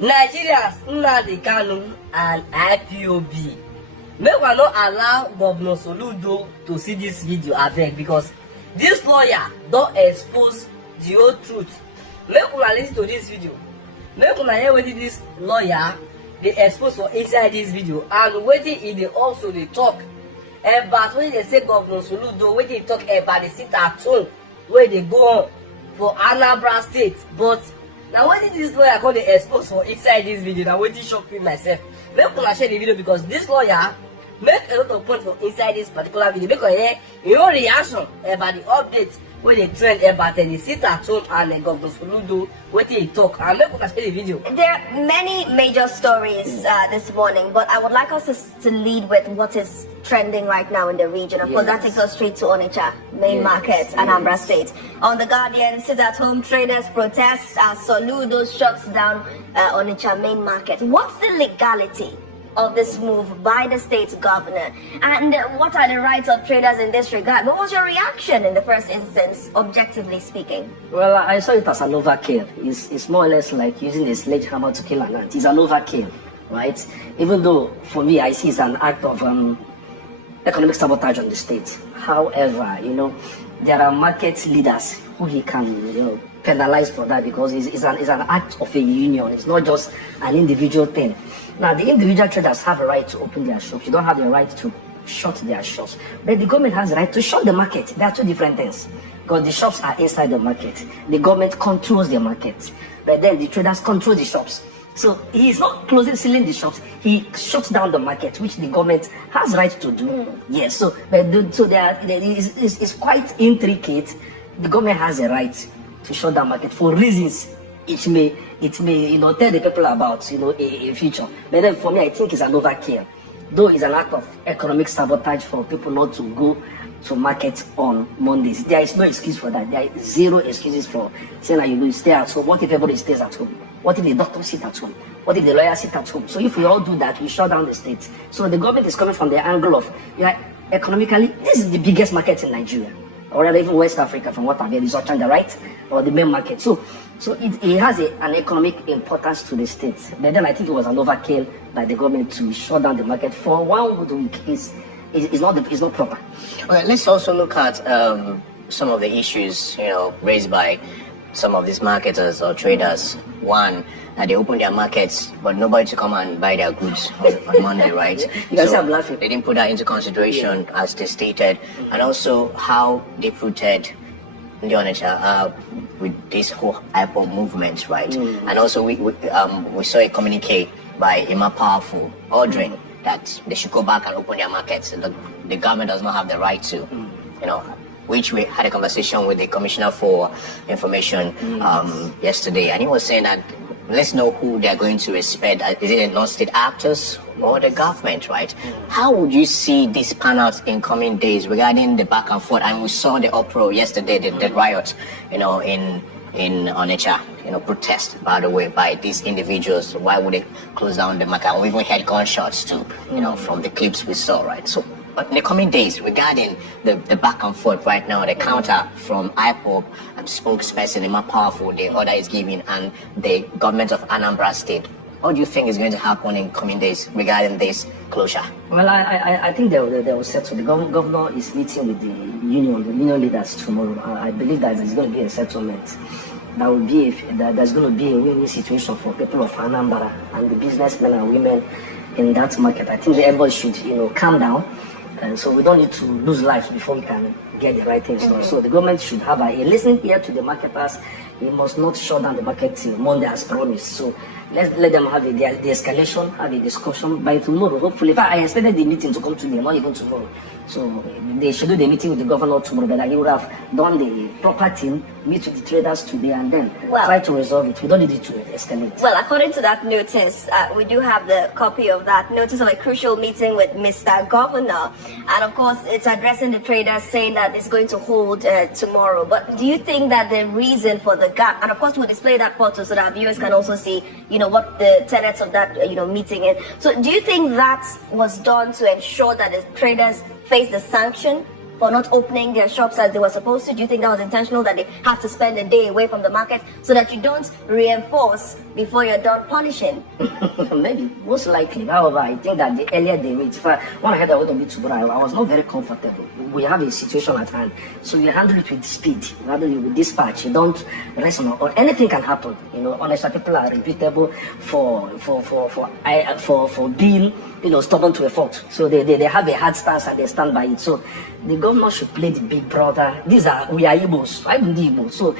Nigeria's Nnamdi Kanu and IPOB. Make we not allow Governor Soludo to see this video, I beg, because this lawyer don't expose the whole truth. Make una listen to this video. Make una hear what this lawyer they expose for inside this video, and waiting in the also they talk about when they say Governor Soludo, when they talk about the sit at home where they go on for Anambra State. But now what did this lawyer call the expose for inside this video? Now what did shock me myself? Make una share the video because this lawyer make a lot of points for inside this particular video. Because hear your reaction about the updates where they trend about the sit at home and Governor Soludo what they talk. And make una share the video. There are many major stories this morning, but I would like us to lead with what is trending right now in the region. Of course, that takes us straight to Onitsha, main market, Anambra State. On The Guardian, sit-at-home traders protest as Soludo shuts down Onitsha main market. What's the legality of this move by the state governor, and what are the rights of traders in this regard? What was your reaction in the first instance, objectively speaking? Well, I saw it as an overkill. It's more or less like using a sledgehammer to kill an ant. It's an overkill, right? Even though for me I see it's an act of economic sabotage on the state. However, there are market leaders who he can penalize for that, because it's an act of a union. It's not just an individual thing. Now, the individual traders have a right to open their shops. You don't have the right to shut their shops. But the government has the right to shut the market. There are two different things. Because the shops are inside the market. The government controls the market. But then the traders control the shops. So he is not sealing the shops. He shuts down the market, which the government has right to do. Yes. So it's quite intricate. The government has a right to shut down market for reasons it may tell the people about a future. But then for me, I think it's an overkill. Though it's an act of economic sabotage for people not to go to market on Mondays. There is no excuse for that. There is zero excuses for saying that you stay at home. What if everybody stays at home? What if the doctor sit at home? What if the lawyer sit at home? So if we all do that, we shut down the state. So the government is coming from the angle of economically, this is the biggest market in Nigeria, or rather even West Africa, from what I've heard, is Ochanda, right? Or the main market. So it has an economic importance to the state. But then I think it was an overkill by the government to shut down the market for 1 week. It's not proper. Okay, let's also look at some of the issues raised by some of these marketers or traders. One, that they open their markets, but nobody to come and buy their goods on Monday, right? You guys are laughing. They didn't put that into consideration as they stated, and also how they putted the Onitsha with this whole IPOB movement, right? And also we saw a communique by Emma Powerful ordering that they should go back and open their markets. The government does not have the right to, which we had a conversation with the Commissioner for Information yesterday, and he was saying that let's know who they're going to respect. Is it the non-state actors or the government, right? How would you see this pan out in coming days regarding the back and forth? And we saw the uproar yesterday, the riot, in Onitsha, protest, by the way, by these individuals. Why would they close down the market? We even had gunshots too, from the clips we saw, right? So, but in the coming days, regarding the back and forth right now, the counter from IPOB spokesperson Emma Powerful, the order is given, and the government of Anambra State, what do you think is going to happen in coming days regarding this closure? Well, I think they will settle. The governor is meeting with the union leaders tomorrow. I believe that there's going to be a settlement. There's going to be a win-win situation for people of Anambra and the businessmen and women in that market. I think everybody should calm down, and so we don't need to lose lives before we can get the right things done. So the government should have a listening ear to the marketers. We must not shut down the market till Monday as promised. So let's let them have the escalation, have a discussion by tomorrow. Hopefully, I expected the meeting to come today, not even tomorrow. So they should do the meeting with the governor tomorrow, but he would have done the proper thing, meet with the traders today, and then try to resolve it. We don't need it to escalate. Well, according to that notice, we do have the copy of that notice of a crucial meeting with Mr. Governor. And of course, it's addressing the traders, saying that it's going to hold tomorrow. But do you think that the reason for the gap, and of course we'll display that photo so that viewers can also see, what the tenets of that, meeting is. So do you think that was done to ensure that the traders face the sanction for not opening their shops as they were supposed to? Do you think that was intentional, that they have to spend a day away from the market so that you don't reinforce before you're done punishing? Maybe, most likely. However, I think that the earlier they meet, when I heard about it, I was not very comfortable. We have a situation at hand, so you handle it with speed, you handle it with dispatch. You don't rest on, or anything can happen. You know, honestly, people are reputable for being, you know, stubborn to a fault. So they have a hard stance and they stand by it. So the government should play the big brother. We are Igbos. I'm the Igbo. So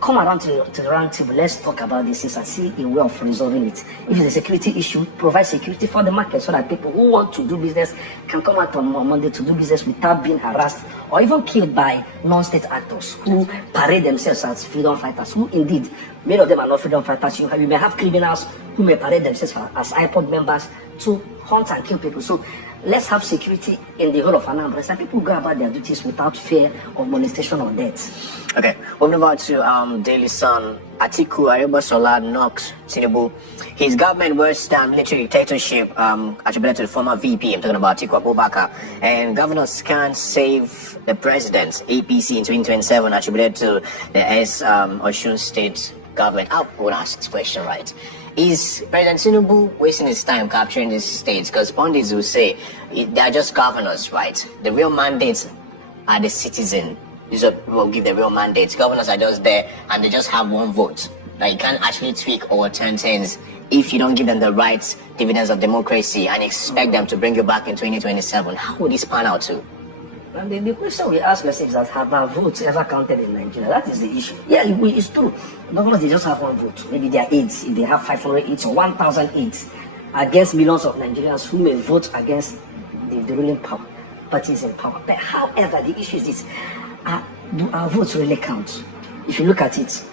come around to the round table. Let's talk about this and see a way of resolving it. If it's a security issue, provide security for the market so that people who want to do business can come out on Monday to do business without being harassed or even killed by non-state actors who parade themselves as freedom fighters, who indeed, many of them are not freedom fighters. You may have criminals who may parade themselves as iPod members to hunt and kill people. So let's have security in the whole of Anambra, and people go about their duties without fear of molestation or death. Okay, moving on to Daily Sun. Atiku Abubakar knocks Tinubu. His government worse than military dictatorship attributed to the former VP. I'm talking about Atiku Abubakar. And governors can't save the president. APC in 2027 attributed to the Osun State government. I want to ask this question, right? Is President Tinubu wasting his time capturing these states? Because pundits will say they are just governors, right? The real mandates are the citizen. These will give the real mandates. Governors are just there and they just have one vote. Like, you can't actually tweak or turn things if you don't give them the right dividends of democracy and expect them to bring you back in 2027. How would this pan out too? And the question we ask ourselves is that have our votes ever counted in Nigeria? That is the issue. Yeah, it's true. Governors, they just have one vote. Maybe their aides, if they have 500 aides or 1,000 aides against millions of Nigerians who may vote against the ruling parties in power. But however, the issue is this. Do our votes really count? If you look at it,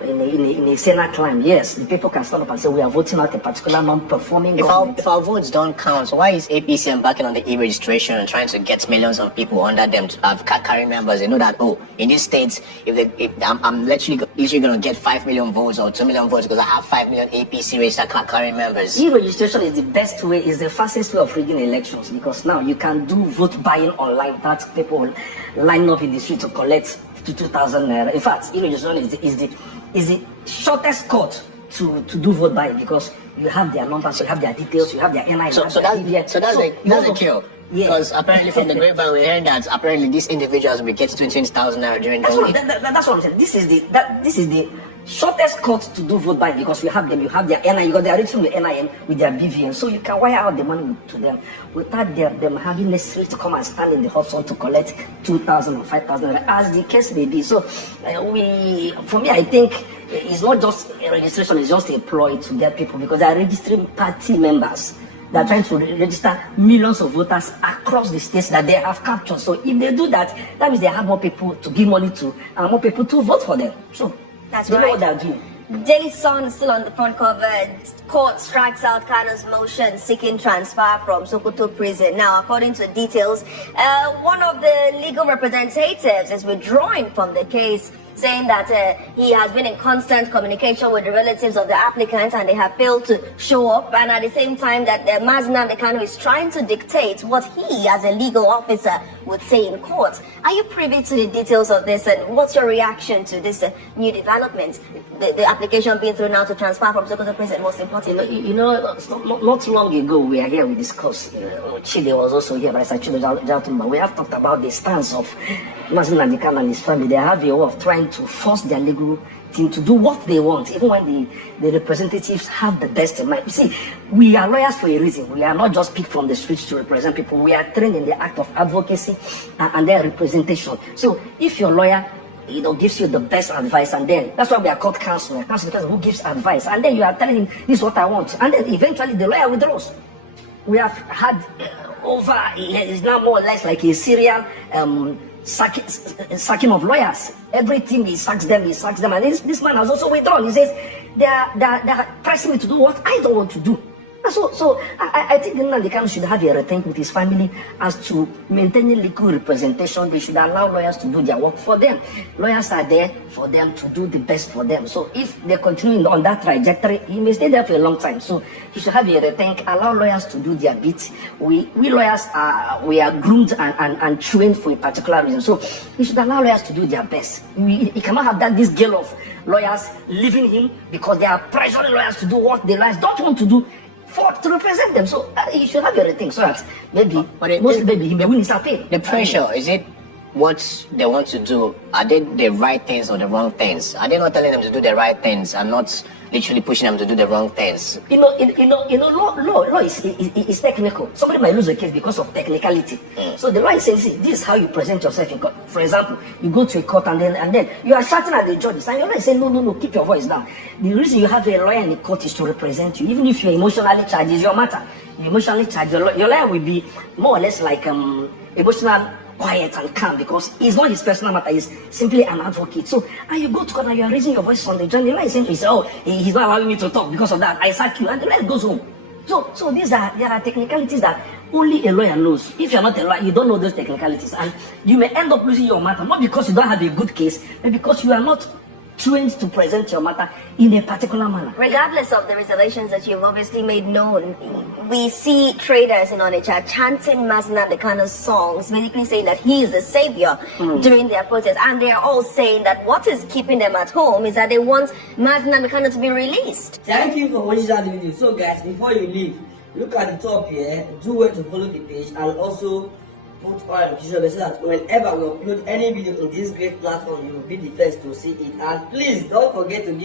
in a Senate climb, yes, the people can stand up and say we are voting out a particular non-performing government. If our votes don't count, so why is APC embarking on the e-registration and trying to get millions of people under them to have carrying members? They know that, oh, in these states, I'm literally going to get 5 million votes or 2 million votes because I have 5 million APC registered carrying members. E-registration is the best way, is the fastest way of rigging elections, because now you can do vote buying online. That people line up in the street to collect 2,000 naira. In fact, e-registration is the shortest cut to do vote buying, because you have their numbers, you have their details, you have their NI. So that's a kill. Yeah. Because apparently from the grapevine we heard that apparently these individuals will get 20,000 naira during the that's what I'm saying. This is the shortest cut to do vote buying, because you have them, you have their NI, you got their reaching with NIN with their BVN, so you can wire out the money to them without them having necessarily to come and stand in the hot sun to collect 2,000 or 5,000 as the case may be. So for me, I think it's not just a registration; it's just a ploy to get people, because they are registering party members. They're trying to register millions of voters across the states that they have captured. So if they do that, that means they have more people to give money to and more people to vote for them. So that's they right. know what they're doing. Daily Sun is still on the front cover. Court strikes out Kanu's motion seeking transfer from Sokoto prison. Now, according to details, one of the legal representatives is withdrawing from the case, saying that he has been in constant communication with the relatives of the applicants and they have failed to show up, and at the same time that Nnamdi Kanu is trying to dictate what he as a legal officer would say in court. Are you privy to the details of this, and what's your reaction to this new development, the application being through now to transfer from Sokoto prison, most importantly? You know, not long ago we are here, we discussed, Chide was also here, but I Chide, we have talked about the stance of Nnamdi Kanu and his family. They have a way of trying to force their legal team to do what they want, even when the representatives have the best in mind. You see, we are lawyers for a reason. We are not just picked from the streets to represent people. We are trained in the act of advocacy and their representation. So if your lawyer gives you the best advice, and then that's why we are called counselor. Counselor, because who gives advice, and then you are telling him this is what I want, and then eventually the lawyer withdraws. We have had it's now more or less like a serial sacking of lawyers. Everything he sacks them, and this man has also withdrawn. He says they are pressing me to do what I don't want to do. So I think Nnamdi Kanu should have a rethink with his family as to maintaining legal representation. They should allow lawyers to do their work for them. Lawyers are there for them to do the best for them. So if they continue on that trajectory, he may stay there for a long time. So he should have a rethink, allow lawyers to do their bit. We lawyers we are groomed and trained for a particular reason. So he should allow lawyers to do their best. He cannot have this gale of lawyers leaving him because they are pressuring lawyers to do what the lawyers don't want to do to represent them. So he should have everything so that maybe he may win his appeal. The pressure, is it what they want to do? Are they the right things or the wrong things? Are they not telling them to do the right things and not literally pushing them to do the wrong things? Law is technical. Somebody might lose a case because of technicality. So the law is saying, see, this is how you present yourself in court. For example, you go to a court and then you are shouting at the judges and your lawyer is saying, no, keep your voice down. The reason you have a lawyer in the court is to represent you. Even if you're emotionally charged, it's your matter. You emotionally charged, your lawyer will be more or less like emotional, quiet and calm because it's not his personal matter, he's simply an advocate. So, and you go to court and you are raising your voice on the judge, the lawyer is saying, he's not allowing me to talk because of that, I sack you, and the lawyer goes home. So there are technicalities that only a lawyer knows. If you're not a lawyer, you don't know those technicalities, and you may end up losing your matter, not because you don't have a good case, but because you are not trained to present your matter in a particular manner. Regardless of the reservations that you've obviously made known, we see traders in Onitsha chanting Nnamdi Kanu's songs, basically saying that he is the savior during their protest. And they are all saying that what is keeping them at home is that they want Nnamdi Kanu to be released. Thank you for watching that video. So guys, before you leave, look at the top here, do well to follow the page and also put on notification so that whenever we upload any video in this great platform, you will be the first to see it. And please don't forget to give